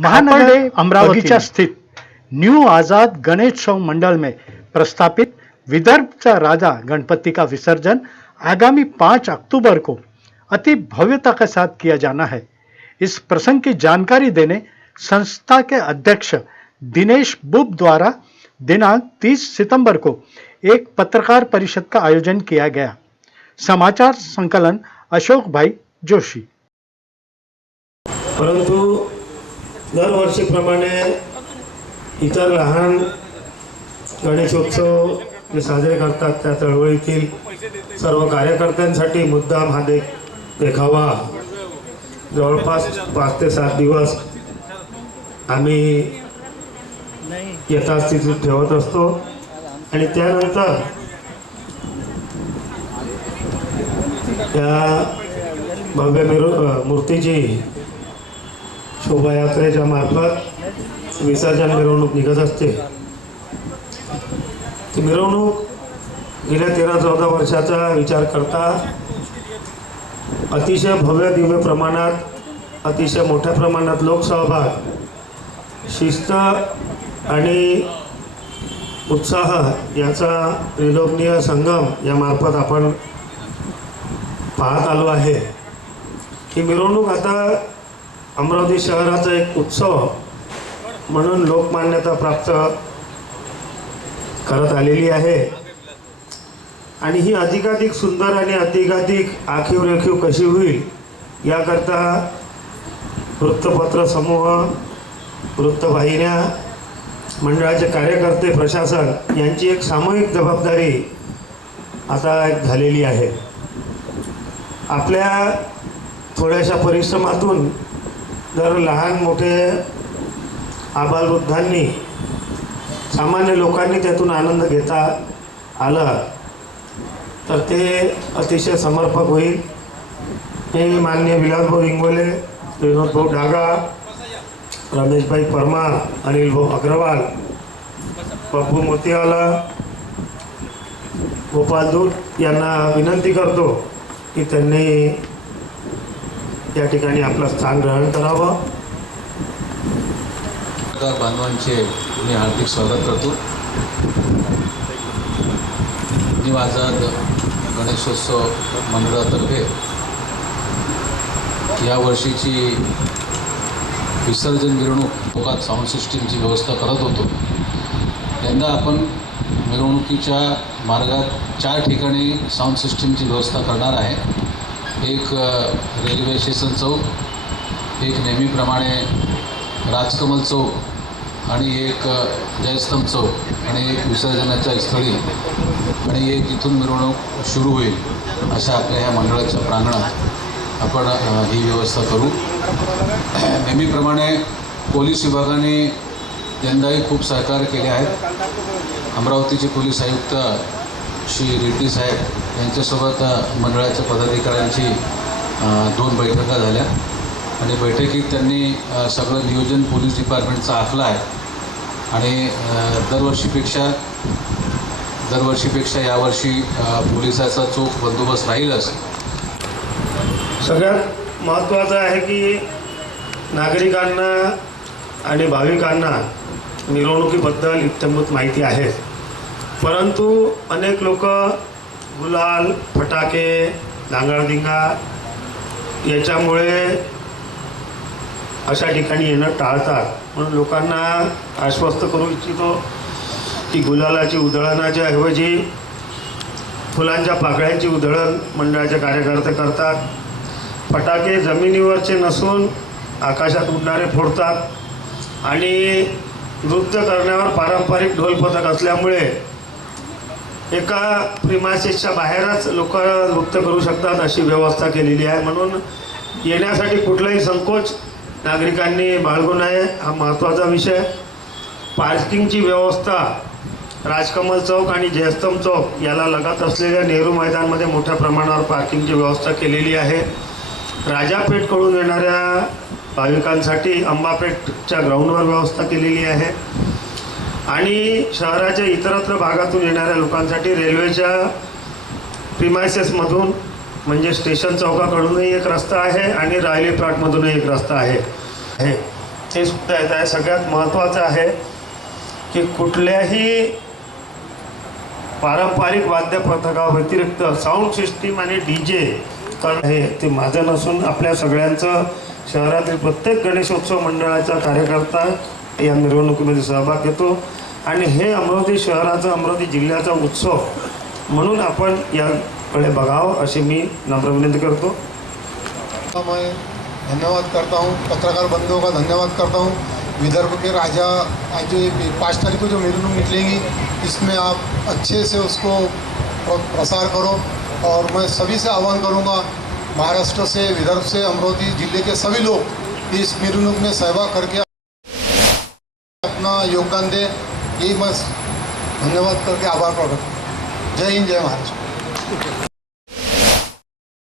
महानगर अमरावती स्थित न्यू आजाद गणेशोत्सव मंडल में प्रस्तापित विदर्भ का राजा गणपति का विसर्जन आगामी 5 अक्टूबर को अति भव्यता के साथ किया जाना है। इस प्रसंग की जानकारी देने संस्था के अध्यक्ष दिनेश बुब द्वारा दिनांक 30 सितंबर को एक पत्रकार परिषद का आयोजन किया गया। समाचार संकलन अशोक भाई जोशी। परंतु दरवर्षीप्रमाणे इतर लहान गणेशोत्सव जे साजरे करतात त्या चळवळीतील सर्व कार्यकर्त्यांसाठी मुद्दाम हा देखावा जवळपास 5 ते 7 दिवस आम्ही यथास्थितीत ठेवत असतो आणि त्यानंतर त्या भव्य मूर्तीची शोभायात्रेच्या मार्फत विसर्जन मिरवणूक निघत असते। ती मिरवणूक गेल्या 13-14 वर्षाचा विचार करता अतिशय भव्य दिव्य प्रमाणात, अतिशय मोठ्या प्रमाणात लोकसहभाग, शिस्त आणि उत्साह याचा विलोभनीय संगम या मार्फत आपण पाहत आलो आहे। ही मिरवणूक आता अमरावती शहराचा एक उत्सव म्हणून लोकमान्यता प्राप्त करत आलेली आहे आणि ही अधिकाधिक सुंदर आणि अधिकाधिक आखीव रेखीव कशी होईल याकरता वृत्तपत्र समूह, वृत्तवाहिन्या, मंडळाचे कार्यकर्ते, प्रशासन यांची एक सामूहिक जबाबदारी आता एक झालेली आहे। आपल्या थोड्याशा परिश्रमातून जर लहान मोठे आबालवृद्धांनी, सामान्य लोकांनी त्यातून आनंद घेता आला तर ते अतिशय समर्पक होईल। हे माननीय विलासभाऊ इंगोले, विनोदभाऊ डागा, रमेशभाई परमार, अनिलभाऊ अग्रवाल, पप्पू मोतीवाला, गोपाल दूत यांना विनंती करतो की त्यांनी या ठिकाणी आपलं स्थान ग्रहण करावं। बांधवांचे मी हार्दिक स्वागत करतो। न्यू आझाद गणेशोत्सव मंडळातर्फे या वर्षीची विसर्जन मिरवणूक फोकात साऊंड सिस्टीमची व्यवस्था करत होतो। यंदा आपण मिरवणुकीच्या मार्गात 4 ठिकाणी साऊंड सिस्टीमची व्यवस्था करणार आहे। एक रेल्वे स्टेशन चौक, एक नेहमीप्रमाणे राजकमल चौक आणि एक जयस्तंभ चौक आणि एक विसर्जनाच्या स्थळी आणि एक इथून मिरवणूक सुरू होईल अशा आपल्या ह्या मंडळाच्या प्रांगणात आपण ही व्यवस्था करू। नेहमीप्रमाणे पोलीस विभागाने यंदाही खूप सहकार्य केले आहेत। अमरावतीचे पोलीस आयुक्त श्री रेड्डी साहेब यांच्यासोबत मंडळाच्या पदाधिकाऱ्यांची 2 बैठका झाल्या आणि बैठकीत त्यांनी सगळं नियोजन पोलीस डिपार्टमेंटचं आखलं आहे आणि दरवर्षीपेक्षा यावर्षी पोलिसाचा चोख बंदोबस्त राहीलच। सगळ्यात महत्त्वाचं आहे की नागरिकांना आणि भाविकांना मिरवणुकीबद्दल इत्थंभूत माहिती आहे, परंतु अनेक लोक गुलाल, फटाके, धांगडधिंगा याच्यामुळे अशा ठिकाणी येणं टाळतात। म्हणून लोकांना आश्वस्त करू इच्छितो की गुलालाची उधळणाच्या ऐवजी फुलांच्या पाकळ्यांची उधळण मंडळाचे कार्यकर्ते करतात। फटाके जमिनीवरचे नसून आकाशात उडणारे फोडतात आणि नृत्य करण्यावर पारंपरिक ढोलपथक असल्यामुळे एका प्रिमायसेसच्या बाहेरच लोक नृत्य करू शकतात अशी व्यवस्था केलेली आहे। म्हणून येण्यासाठी कुठलाही संकोच नागरिकांनी बाळगू नये, हा महत्त्वाचा विषय। पार्किंगची व्यवस्था राजकमल चौक आणि जयस्तंभ चौक याला लगत असलेल्या नेहरू मैदानामध्ये मोठ्या प्रमाणावर पार्किंगची व्यवस्था केलेली आहे। राजापेठकडून येणाऱ्या भाविकांसाठी अंबापेठच्या ग्राउंडवर व्यवस्था केलेली आहे आणि शहराच्या इतरत्र भागातून येणाऱ्या लोकांसाठी रेल्वेच्या प्रिमायसेसमधून म्हणजे स्टेशन चौकाकडूनही एक रस्ता आहे आणि रायली प्लॉटमधूनही एक रस्ता आहे। ते सुद्धा येत आहे. सगळ्यात महत्त्वाचं आहे की कुठल्याही पारंपरिक वाद्य पथकाव्यतिरिक्त साऊंड सिस्टीम आणि DJ हे ते माझं नसून आपल्या सगळ्यांचं शहरातील प्रत्येक गणेशोत्सव मंडळाचा कार्यकर्ता या मिरवणुकीमध्ये सहभाग घेतो आणि हे अमरावती शहराचा अमरावती जिल्ह्याचा उत्सव म्हणून आपण याकडे बघावं अशी मी नम्र विनंती करतो. मैं धन्यवाद करता हूँ, पत्रकार बंधुओं का धन्यवाद करता हूँ. विदर्भ के राजा आज जो 5 तारीख को जो मेरुनूक निकलेंगी इसमें आप अच्छे से उसको प्रसार करो और मैं सभी से आह्वान करूँगा महाराष्ट्र से, विदर्भ से, अमरावती जिले के सभी लोग इस मेरुनूक में सहभाग करके अपना योगदान दें. यही मैं धन्यवाद करके आभार प्रकट. जय हिंद, जय महाराष्ट्र.